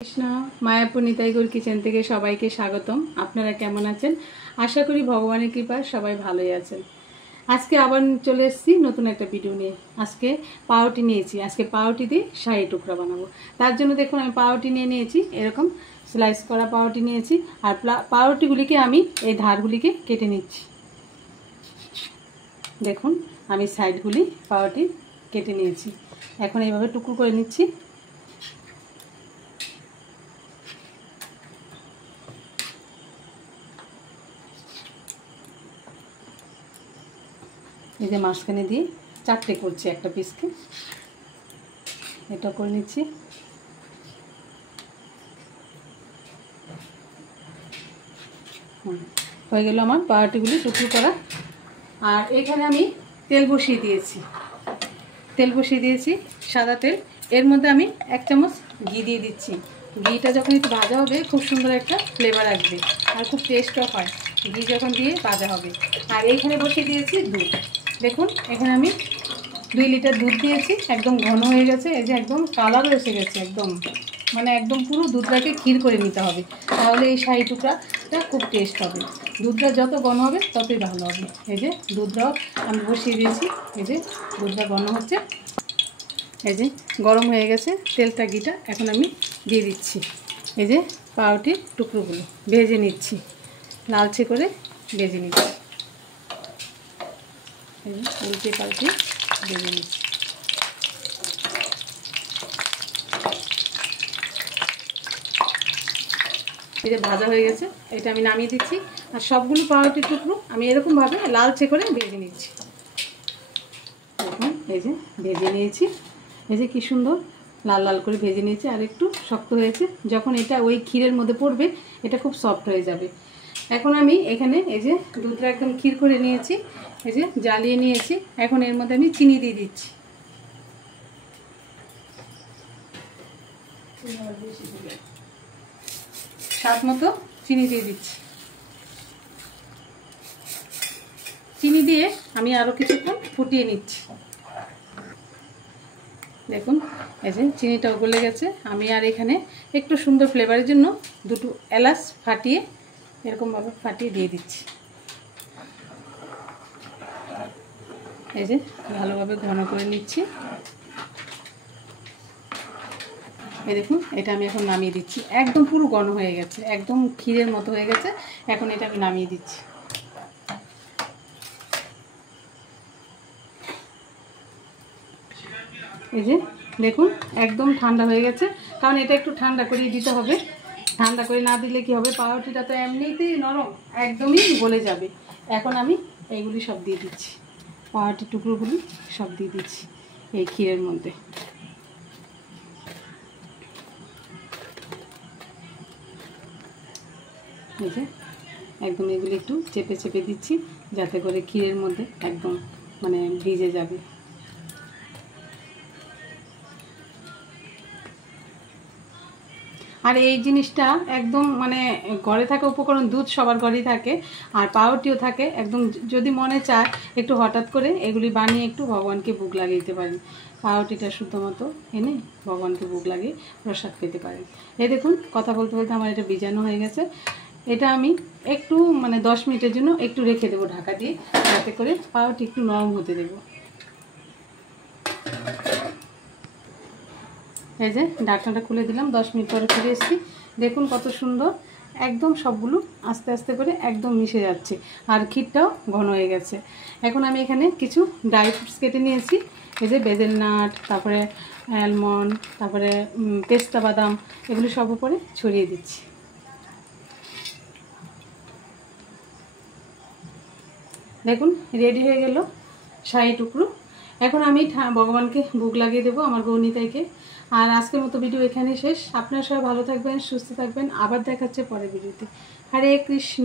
Krishna Mayapur Nitai Gour kitchen থেকে সবাইকে স্বাগতম। আপনারা কেমন আছেন? আশা করি ভগবানের কৃপায় সবাই ভালোই আছেন। আজকে আবার চলে এসেছি নতুন একটা ভিডিও নিয়ে। আজকে পাউরুটি নিয়েছি। আজকে পাউরুটি দিয়ে শাহী টুকরা বানাবো। তার জন্য দেখুন আমি পাউরুটি নিয়েছি, এরকম স্লাইস করা পাউরুটি নিয়েছি। আর পাউরুটিগুলিকে আমি এই ধারগুলিকে কেটে নিচ্ছি। দেখুন আমি সাইডগুলি পাউরুটি কেটে নিয়েছি। এখন এইভাবে টুকরো করে নিচ্ছি। এই যে মাঝখানে দিয়ে চারটে করছি, একটা পিসকে এটা করে নিচ্ছি। হয়ে গেল আমার পাউরুটিগুলি টুকরো করা। আর এখানে আমি তেল বসিয়ে দিয়েছি সাদা তেল। এর মধ্যে আমি 1 চামচ ঘি দিয়ে দিচ্ছি। ঘিটা যখন একটু ভাজা হবে খুব সুন্দর একটা ফ্লেভার আসবে আর খুব টেস্টও হয় ঘি যখন দিয়ে ভাজা হবে। আর এইখানে বসিয়ে দিয়েছি দুধ। দেখুন এখানে আমি 2 লিটার দুধ দিয়েছি, একদম ঘন হয়ে গেছে। এই যে একদম কালারও এসে গেছে, একদম একদম পুরো দুধটাকে ক্ষীর করে নিতে হবে, তাহলে এই শাহী টুকরাটা খুব টেস্ট হবে। দুধটা যত ঘন হবে ততই ভালো হবে। এই যে দুধটাও আমি বসিয়ে দিয়েছি, এই যে দুধটা ঘন হচ্ছে, এই যে গরম হয়ে গেছে তেলটা, ঘিটা এখন আমি দিয়ে দিচ্ছি। এই যে পাউরুটির টুকরোগুলো ভেজে নিচ্ছি, লালচে করে ভেজে নিচ্ছি। এই যে উল্টে পাল্টে ভেজে নিচ্ছি। এই যে ভাজা হয়ে গেছে, এটা আমি নামিয়ে দিচ্ছি। আর সবগুলো পাউরুটির টুকরো আমি এরকমভাবে লালচে করে ভেজে নিচ্ছি। দেখুন এই যে ভেজে নিয়েছি, এই যে কি সুন্দর লাল লাল করে ভেজে নিয়েছি। আর একটু শক্ত হয়েছে, যখন এটা ওই ক্ষীরের মধ্যে পড়বে এটা খুব সফট হয়ে যাবে। এখন আমি এখানে এই যে দুধটা একদম ক্ষীর করে নিয়েছি, এই যে জ্বালিয়ে নিয়েছি। এখন এর মধ্যে আমি চিনি দিয়ে দিচ্ছি। স্বাদ মতো চিনি দিয়ে দিচ্ছি। চিনি দিয়ে আমি আরও কিছুক্ষণ ফুটিয়ে নিচ্ছি। দেখুন এই যে চিনিটাও গলে গেছে। আমি আর এখানে একটু সুন্দর ফ্লেভারের জন্য 2টো এলাচ ফাটিয়ে এরকমভাবে ফাটিয়ে দিয়ে দিচ্ছি। এই যে ভালোভাবে ঘন করে নিচ্ছি। এই দেখুন এটা আমি এখন নামিয়ে দিচ্ছি। একদম পুরো ঘন হয়ে গেছে, একদম ক্ষীরের মতো হয়ে গেছে। এখন এটা আমি নামিয়ে দিচ্ছি। এই যে দেখুন একদম ঠান্ডা হয়ে গেছে, কারণ এটা একটু ঠান্ডা করিয়ে দিতে হবে। ঠান্ডা করে না দিলে কি হবে, পাউরুটিটা তো এমনিতেই নরম, একদমই গলে যাবে। এখন আমি এইগুলি সব দিয়ে দিচ্ছি, পাউরুটির টুকরোগুলি সব দিয়ে দিচ্ছি এই ক্ষীরের মধ্যে। এই যে একদম এগুলি একটু চেপে চেপে দিচ্ছি, যাতে করে ক্ষীরের মধ্যে একদম ভিজে যাবে। আর এই জিনিসটা একদম ঘরে থাকা উপকরণ, দুধ সবার ঘরেই থাকে আর পাউরুটিও থাকে। একদম যদি মনে চায় একটু হঠাৎ করে এগুলি বানিয়ে একটু ভগবানকে ভোগ লাগিয়ে দিতে পারেন। পাউরুটিটা শুদ্ধ মতো এনে ভগবানকে ভোগ লাগিয়ে প্রসাদ পেতে পারেন। এই দেখুন কথা বলতে বলতে আমার এটা ভিজানো হয়ে গেছে। এটা আমি একটু 10 মিনিটের জন্য একটু রেখে দেবো ঢাকা দিয়ে, যাতে করে পাউরুটি একটু নরম হতে দেবো। এই যে ঢাকনাটা খুলে দিলাম, 10 মিনিট পরে ফিরে এসেছি। দেখুন কত সুন্দর একদম সবগুলো আস্তে আস্তে করে একদম মিশে যাচ্ছে আর ক্ষীরটাও ঘন হয়ে গেছে। এখন আমি এখানে কিছু ড্রাই ফ্রুটস কেটে নিয়েছি। এই যে বেদেলনাট, তারপরে অ্যালমন্ড, তারপরে পেস্তা বাদাম, এগুলো সব উপরে ছড়িয়ে দিচ্ছি। দেখুন রেডি হয়ে গেল শাহী টুকরো। এখন আমি ভগবানকে ভোগ লাগিয়ে দেবো, আমার গৌরনিতাইকে। আর আজকের মতো ভিডিও এখানেই শেষ। আপনারা সবাই ভালো থাকবেন, সুস্থ থাকবেন। আবার দেখাচ্ছে পরের ভিডিওতে। হরে কৃষ্ণ।